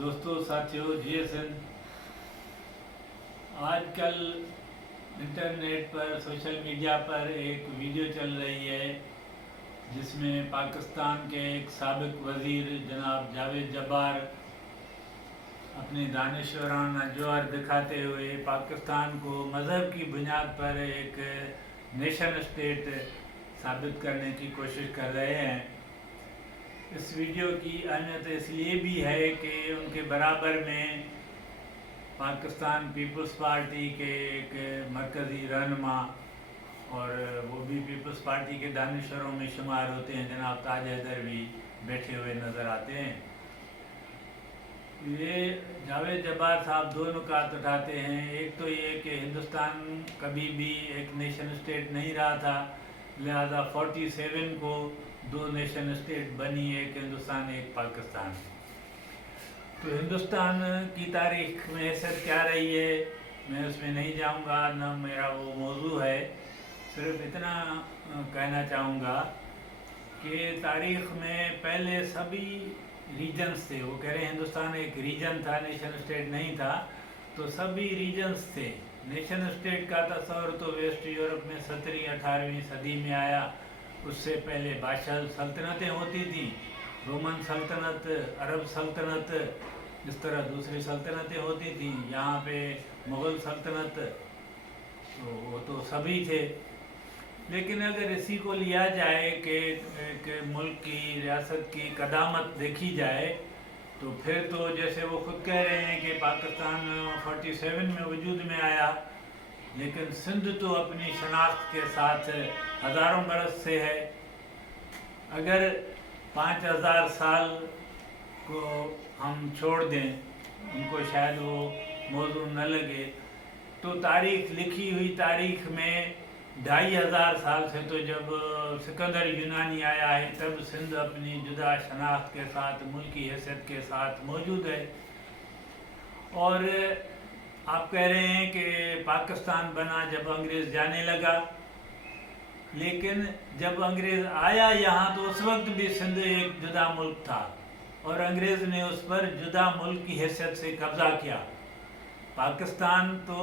दोस्तों साथियों GSN आज कल इंटरनेट पर सोशल मीडिया पर एक वीडियो चल रही है जिसमें पाकिस्तान के एक साबिक वज़ीर जनाब जावेद जब्बार अपनी दानिशवराना जौहर दिखाते हुए पाकिस्तान को मज़हब की बुनियाद पर एक नेशन स्टेट साबित करने की कोशिश कर रहे हैं। इस वीडियो की अहमियत इसलिए भी है कि उनके बराबर में पाकिस्तान पीपल्स पार्टी के एक मरकज़ी रहनुमा और वो भी पीपल्स पार्टी के दानिशवरों में शुमार होते हैं, जनाब ताज हैदर भी बैठे हुए नज़र आते हैं। ये जावेद जब्बार साहब दो नुकात उठाते हैं। एक तो ये कि हिंदुस्तान कभी भी एक नेशन स्टेट नहीं रहा था, लिहाजा 47 को दो नेशन स्टेट बनी, एक हिंदुस्तान एक पाकिस्तान। तो हिंदुस्तान की तारीख में हैसियत क्या रही है मैं उसमें नहीं जाऊंगा, न मेरा वो मौजू है। सिर्फ इतना कहना चाहूँगा कि तारीख़ में पहले सभी रीजन्स थे। वो कह रहे हैं हिंदुस्तान एक रीजन था, नेशन स्टेट नहीं था, तो सभी रीजन्स थे। नेशन स्टेट का तस्वर तो वेस्ट यूरोप में 17वीं-18वीं सदी में आया। उससे पहले बादशाह सल्तनतें होती थी, रोमन सल्तनत, अरब सल्तनत, इस तरह दूसरी सल्तनतें होती थी। यहाँ पे मुग़ल सल्तनत, तो वो तो सभी थे। लेकिन अगर इसी को लिया जाए कि एक मुल्क की रियासत की कदामत देखी जाए तो फिर तो जैसे वो खुद कह रहे हैं कि पाकिस्तान 47 में वजूद में आया, लेकिन सिंध तो अपनी शनाख्त के साथ हज़ारों बरस से है। अगर 5000 साल को हम छोड़ दें, उनको शायद वो मौजू न लगे, तो तारीख़ लिखी हुई तारीख़ में 2500 साल से, तो जब सिकंदर यूनानी आया है तब सिंध अपनी जुदा शनाख्त के साथ, मुल्की हैसियत के साथ मौजूद है। और आप कह रहे हैं कि पाकिस्तान बना जब अंग्रेज़ जाने लगा, लेकिन जब अंग्रेज़ आया यहाँ तो उस वक्त भी सिंध एक जुदा मुल्क था और अंग्रेज़ ने उस पर जुदा मुल्क की हैसियत से कब्ज़ा किया। पाकिस्तान तो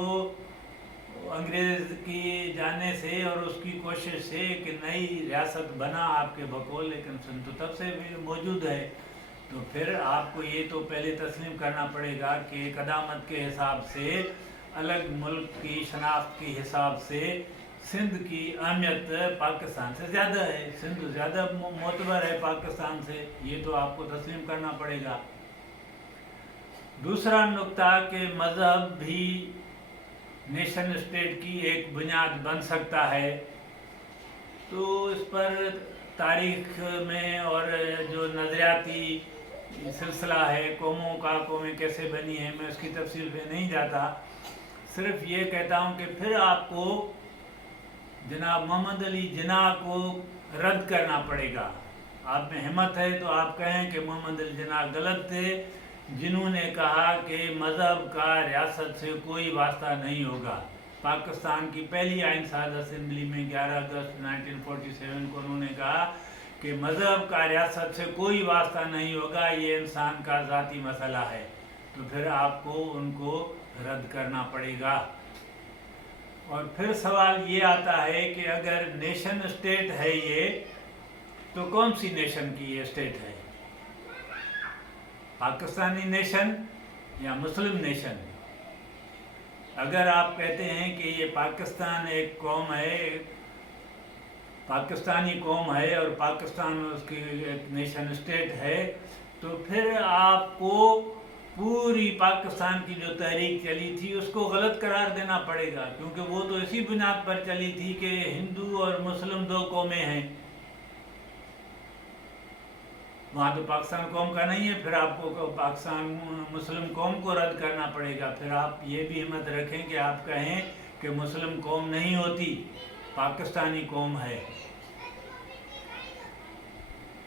अंग्रेज़ की जाने से और उसकी कोशिश से एक नई रियासत बना आपके बकौल, लेकिन सिंध तो तब से भी मौजूद है। तो फिर आपको ये तो पहले तस्लीम करना पड़ेगा कि कदामत के हिसाब से, अलग मुल्क की शनाख्त के हिसाब से सिंध की अहमियत पाकिस्तान से ज़्यादा है, सिंध ज़्यादा मोतबर है पाकिस्तान से, ये तो आपको तस्लीम करना पड़ेगा। दूसरा नुक्ता कि मज़हब भी नेशन स्टेट की एक बुनियाद बन सकता है। तो इस पर तारीख़ में और जो नज़रियाती सिलसिला है कौमों का, कौमें कैसे बनी है, मैं उसकी तफसील पे नहीं जाता। सिर्फ ये कहता हूँ कि फिर आपको जनाब मोहम्मद अली जिन्ना को रद्द करना पड़ेगा। आप में हिम्मत है तो आप कहें कि मोहम्मद अली जिन्ना गलत थे, जिन्होंने कहा कि मज़हब का रियासत से कोई वास्ता नहीं होगा। पाकिस्तान की पहली आइन साज असम्बली में 11 अगस्त 1947 को उन्होंने कहा कि मज़हब का रियासत से कोई वास्ता नहीं होगा, ये इंसान का ज़ाती मसला है। तो फिर आपको उनको रद्द करना पड़ेगा। और फिर सवाल ये आता है कि अगर नेशन स्टेट है ये, तो कौन सी नेशन की ये स्टेट है? पाकिस्तानी नेशन या मुस्लिम नेशन? अगर आप कहते हैं कि ये पाकिस्तान एक कौम है, पाकिस्तानी कौम है और पाकिस्तान उसकी एक नेशन स्टेट है, तो फिर आपको पूरी पाकिस्तान की जो तहरीक चली थी उसको गलत करार देना पड़ेगा, क्योंकि वो तो इसी बुनियाद पर चली थी कि हिंदू और मुस्लिम दो कौमें हैं। वहाँ तो पाकिस्तान कौम का नहीं है, फिर आपको पाकिस्तान मुस्लिम कौम को रद्द करना पड़ेगा। फिर आप ये भी हिम्मत रखें कि आप कहें कि मुस्लिम कौम नहीं होती, पाकिस्तानी कौम है।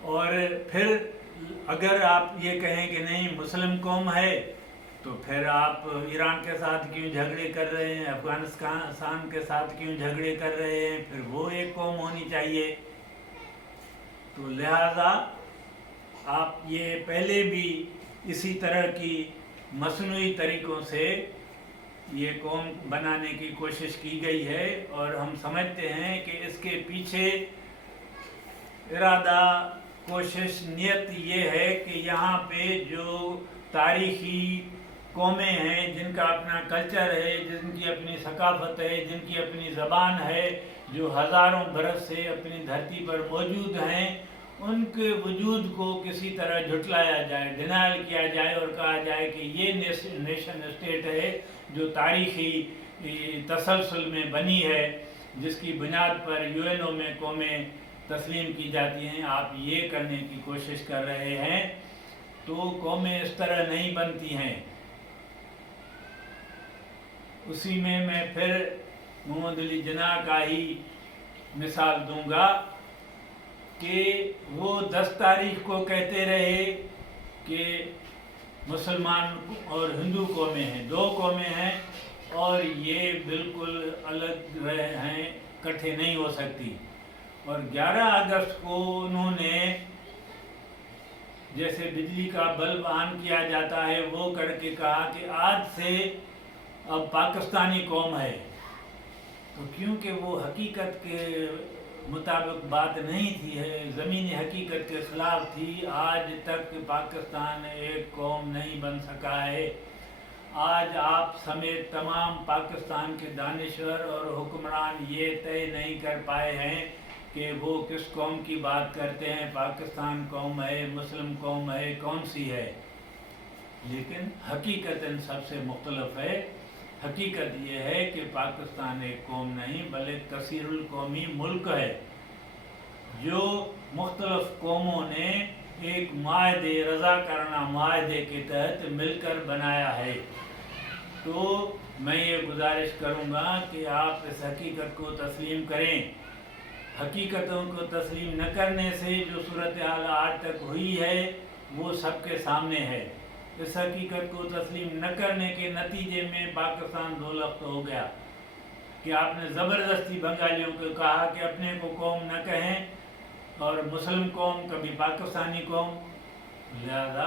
और फिर अगर आप ये कहें कि नहीं मुस्लिम कौम है, तो फिर आप ईरान के साथ क्यों झगड़े कर रहे हैं, अफ़गानिस्तान के साथ क्यों झगड़े कर रहे हैं? फिर वो एक कौम होनी चाहिए। तो लिहाजा आप ये पहले भी इसी तरह की मसनूई तरीक़ों से ये कौम बनाने की कोशिश की गई है, और हम समझते हैं कि इसके पीछे इरादा, कोशिश, नियत ये है कि यहाँ पे जो तारीख़ी कौमें हैं, जिनका अपना कल्चर है, जिनकी अपनी सकाफ़त है, जिनकी अपनी ज़बान है, जो हज़ारों बरस से अपनी धरती पर मौजूद हैं, उनके वजूद को किसी तरह झुटलाया जाए, डिनायल किया जाए और कहा जाए कि ये नेशन स्टेट है जो तारीख़ी तसलसल में बनी है, जिसकी बुनियाद पर यूएनओ में कौमें तस्लीम की जाती हैं। आप ये करने की कोशिश कर रहे हैं, तो कौमें इस तरह नहीं बनती हैं। उसी में मैं फिर मोहम्मद अली जिन्ना का ही मिसाल दूंगा कि वो 10 तारीख को कहते रहे कि मुसलमान और हिंदू कौमें हैं, 2 कौमें हैं और ये बिल्कुल अलग हैं, इकट्ठे नहीं हो सकती। और 11 अगस्त को उन्होंने जैसे बिजली का बल्ब ऑन किया जाता है वो करके कहा कि आज से अब पाकिस्तानी कौम है। तो क्योंकि वो हकीकत के मुताबिक बात नहीं थी, है ज़मीनी हकीकत के ख़िलाफ़ थी, आज तक पाकिस्तान एक कौम नहीं बन सका है। आज आप समेत तमाम पाकिस्तान के दानिश्वर और हुक्मरान ये तय नहीं कर पाए हैं कि वो किस कौम की बात करते हैं, पाकिस्तान कौम है, मुस्लिम कौम है, कौन सी है। लेकिन हकीकत इन सबसे मुख्तलिफ है। हकीकत ये है कि पाकिस्तान एक कौम नहीं बल्कि कसीरुल कौमी मुल्क है, जो मुख्तलिफ कौमों ने एक माहदे, रज़ाकाराना माहदे के तहत मिलकर बनाया है। तो मैं ये गुजारिश करूँगा कि आप इस हकीकत को तस्लीम करें। हकीकतों को तस्लीम न करने से जो सूरत हाल आज तक हुई है वो सबके सामने है। इस हकीकत को तस्लीम न करने के नतीजे में पाकिस्तान 2 लफ्ज़ हो गया कि आपने ज़बरदस्ती बंगालियों को कहा कि अपने को कौम न कहें, और मुस्लिम कौम कभी पाकिस्तानी कौम। लिहाजा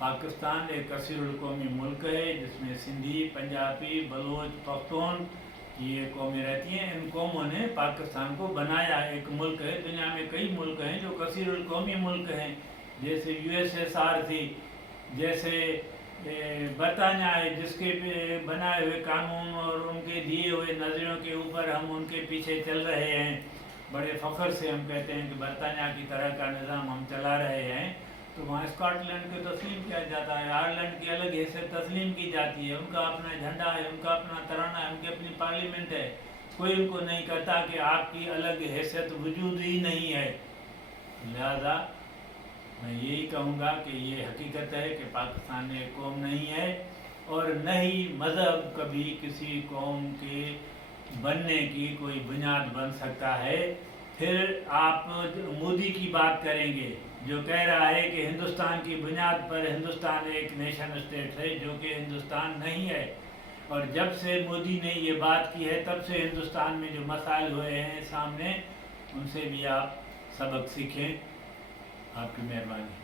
पाकिस्तान एक कसीरुल कौमी मुल्क है जिसमें सिंधी, पंजाबी, बलोच, पख्तून ये कौमें रहती हैं। इन कौमों ने पाकिस्तान को बनाया एक मुल्क है। दुनिया में कई मुल्क हैं जो कसीरुल कौमी मुल्क हैं, जैसे USSR थी, जैसे बरतानिया है, जिसके बनाए हुए कानून और उनके दिए हुए नज़रियों के ऊपर हम उनके पीछे चल रहे हैं। बड़े फ़ख्र से हम कहते हैं कि बरतानिया की तरह का निज़ाम हम चला रहे हैं। तो वहाँ स्कॉटलैंड को तस्लीम किया जाता है, आयरलैंड की अलग हैसियत तस्लीम की जाती है, उनका अपना झंडा है, उनका अपना तराना है, उनकी अपनी पार्लियामेंट है। कोई उनको नहीं कहता कि आपकी अलग हैसियत वजूद ही नहीं है। लिहाजा मैं यही कहूँगा कि ये हकीकत है कि पाकिस्तान एक कौम नहीं है, और न ही मज़हब कभी किसी कौम के बनने की कोई बुनियाद बन सकता है। फिर आप मोदी की बात करेंगे जो कह रहा है कि हिंदुस्तान की बुनियाद पर हिंदुस्तान एक नेशन स्टेट है, जो कि हिंदुस्तान नहीं है। और जब से मोदी ने ये बात की है तब से हिंदुस्तान में जो मसाइल हुए हैं सामने, उनसे भी आप सबक सीखें। आपकी मेहरबानी।